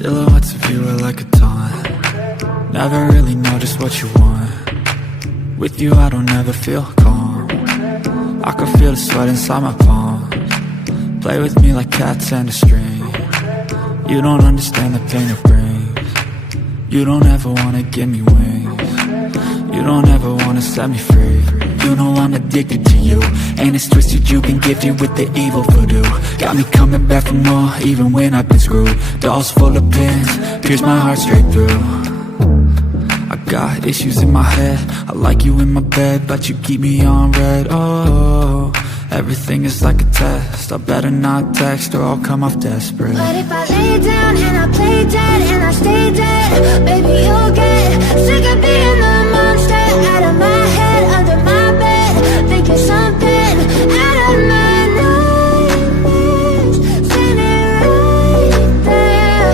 Silhouettes of you are like a taunt. Never really know just what you want. With you I don't ever feel calm. I can feel the sweat inside my palms. Play with me like cats and a string. You don't understand the pain it brings. You don't ever wanna give me wings. You don't ever wanna set me free. You know I'm addicted to you, and it's twisted, you've been gifted with the evil voodoo. Got me coming back for more, even when I've been screwed. Dolls full of pins, pierce my heart straight through. I got issues in my head, I like you in my bed, but you keep me on red. Oh, everything is like a test, I better not text or I'll come off desperate. But if I lay down and I play dead and I stay dead, baby you'll get sick of being the monster out of my head, under my bed, thinking something out of my nightmares, standing right there.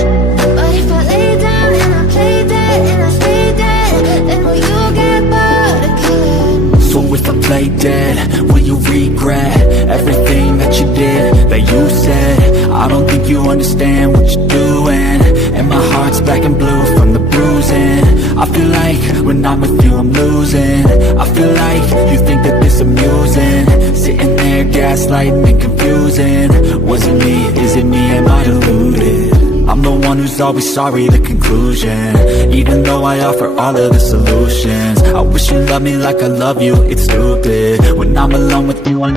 But if I lay down and I play dead and I stay dead, then will you get bored of killing? So if I play dead, will you regret everything that you did, that you said? I don't think you understand what you're doing, and my heart's black and blue from the bruising. I feel like when I'm with you I'm losing. I feel like you think that this amusing, sitting there gaslighting and confusing. Was it me? Is it me? Am I deluded? I'm the one who's always sorry, the conclusion, even though I offer all of the solutions. I wish you loved me like I love you, it's stupid. When I'm alone with you I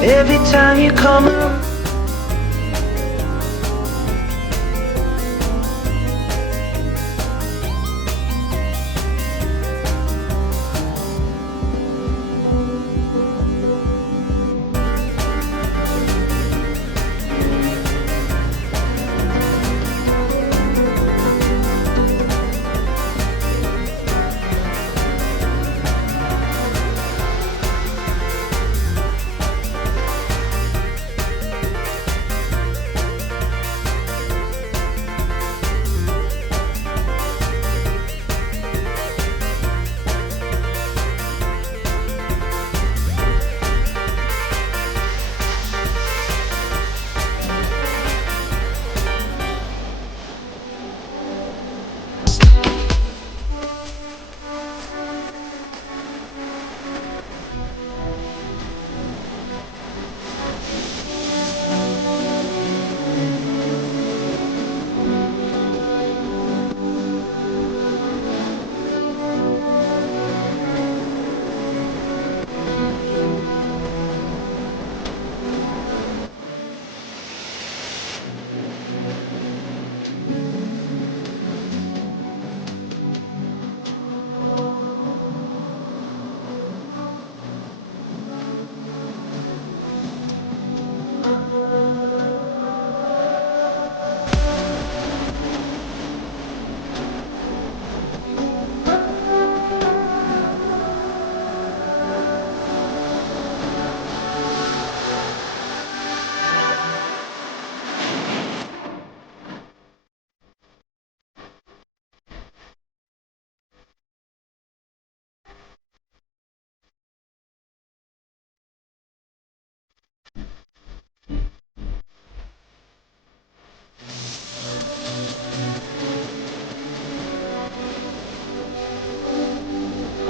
every time you come around.